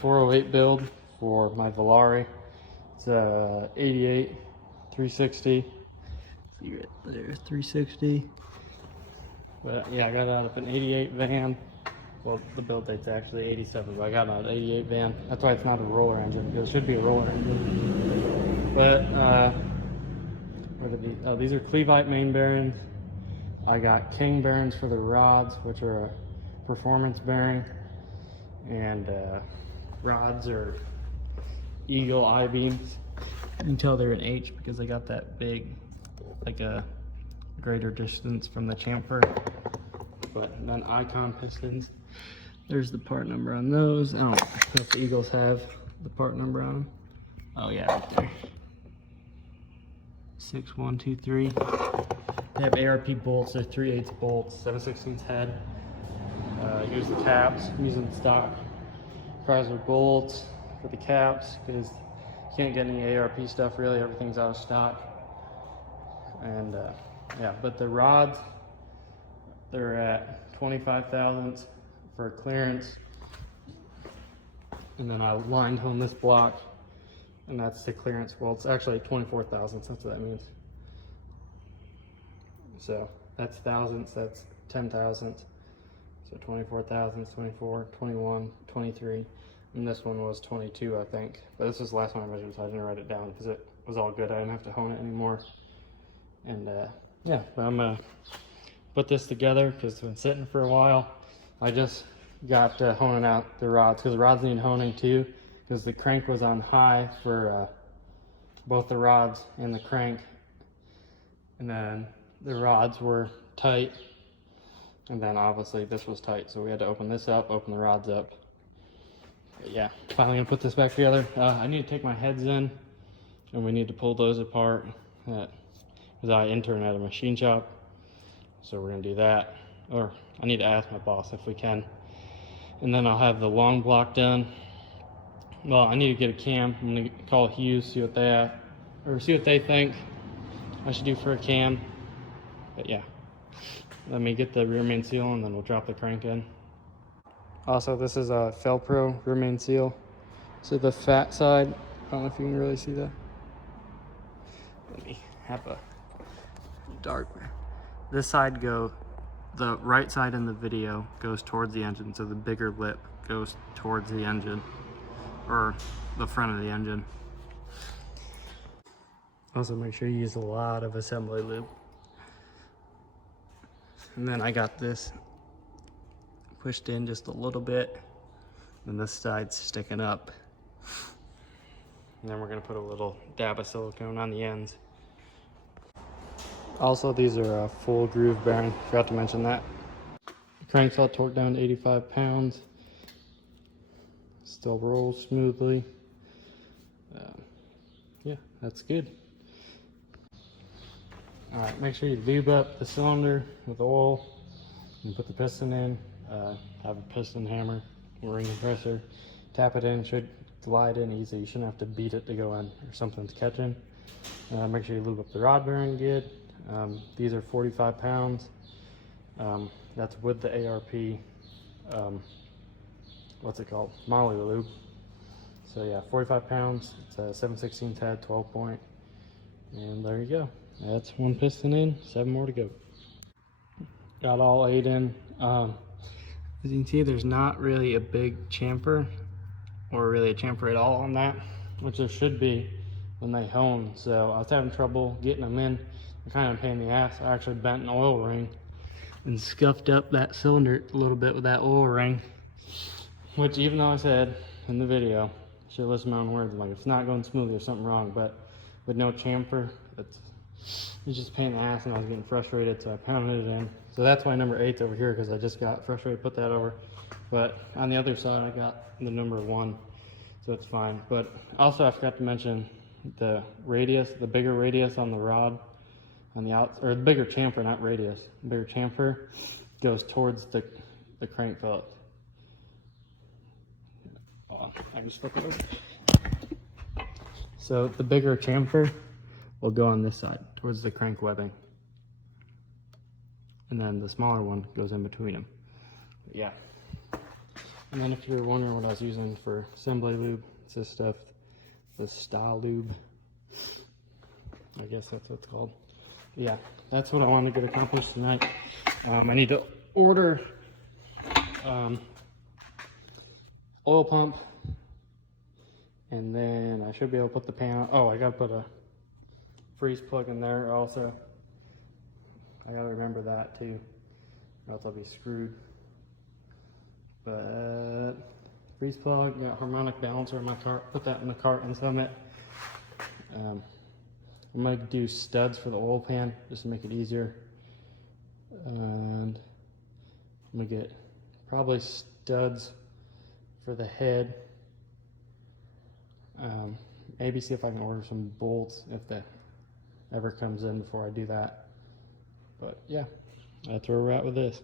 408 build for my Volare. It's a 88 360. See right there, 360. But yeah, I got it out of an 88 van. Well, the build date's actually 87, but I got it out of an 88 van. That's why it's not a roller engine, because it should be a roller engine. But what are these? Oh, these are Clevite main bearings. I got King bearings for the rods, which are a performance bearing, and rods are Eagle I-beams. You can tell they're an H because they got that big, like a greater distance from the chamfer. But then Icon pistons. There's the part number on those. I don't know if the Eagles have the part number on them. Oh yeah, right there. 6123. They have ARP bolts. They're 3/8 bolts, 7/16 head. Use the caps. I'm using stock Chrysler bolts for the caps because you can't get any ARP stuff really. Everything's out of stock. And yeah, but the rods, they're at 25 thousandths for clearance. And then I lined home this block, and that's the clearance. Well, it's actually 24 thousandths. That's what that means. So that's thousandths, that's 10 thousandths. So 24 thousandths, 24, 21, 23. And this one was 22, I think. But this was the last one I measured, so I didn't write it down because it was all good. I didn't have to hone it anymore. And yeah, but I'm gonna put this together because it's been sitting for a while. I just got honing out the rods because the rods need honing too, because the crank was on high for both the rods and the crank, and then the rods were tight, and then obviously this was tight, so we had to open this up, open the rods up. But yeah, finally gonna put this back together. I need to take my heads in, and we need to pull those apart because I intern at a machine shop, so we're gonna do that. Or I need to ask my boss if we can. And then I'll have the long block done. Well, I need to get a cam. I'm gonna call Hughes, see what they have, or see what they think I should do for a cam. But yeah, let me get the rear main seal and then we'll drop the crank in. Also, this is a Felpro rear main seal. So the fat side, I don't know if you can really see that. Let me have a dark. This side the right side in the video goes towards the engine, so the bigger lip goes towards the engine, or the front of the engine. Also, make sure you use a lot of assembly lube. And then I got this pushed in just a little bit, and this side's sticking up. And then we're gonna put a little dab of silicone on the ends. Also, these are full groove bearing, forgot to mention that. Crank's all torqued down to 85 pounds. Still rolls smoothly. Yeah, that's good. All right, make sure you lube up the cylinder with oil and put the piston in. Have a piston hammer, ring compressor, tap it in, should glide in easy. You shouldn't have to beat it to go in or something to catch in. Make sure you lube up the rod bearing good. These are 45 pounds. That's with the ARP, what's it called? Molly lube. So yeah, 45 pounds. It's a 7/16 head, 12 point. And there you go. That's one piston in, 7 more to go. Got all 8 in. As you can see, there's not really a big chamfer, or really a chamfer at all on that, which there should be when they hone. So I was having trouble getting them in. They're kind of a pain in the ass. I actually bent an oil ring and scuffed up that cylinder a little bit with that oil ring, which, even though I said in the video, I should listen to my own words, like, it's not going smoothly, there's something wrong. But with no chamfer, it's just a pain in the ass, and I was getting frustrated, so I pounded it in. So that's why number 8's over here, because I just got frustrated, put that over. But on the other side, I got the number 1, so it's fine. But also, I forgot to mention the radius, the bigger radius on the rod on the out, or the bigger chamfer, not radius. The bigger chamfer goes towards the crank fillet. Oh, I just flip it over. So the bigger chamfer will go on this side towards the crank webbing, and then the smaller one goes in between them. But yeah, And then if you're wondering what I was using for assembly lube, it's this stuff, the style lube. I guess that's what it's called. Yeah, that's what I wanted to get accomplished tonight. I need to order oil pump, and then I should be able to put the pan on. Oh, I gotta put a freeze plug in there also. I gotta remember that too, or else I'll be screwed. But freeze plug, got harmonic balancer in my cart, put that in the cart and summit. I'm gonna do studs for the oil pan just to make it easier, and I'm gonna get probably studs for the head. Maybe see if I can order some bolts if that ever comes in before I do that. But yeah, that's where we're at with this.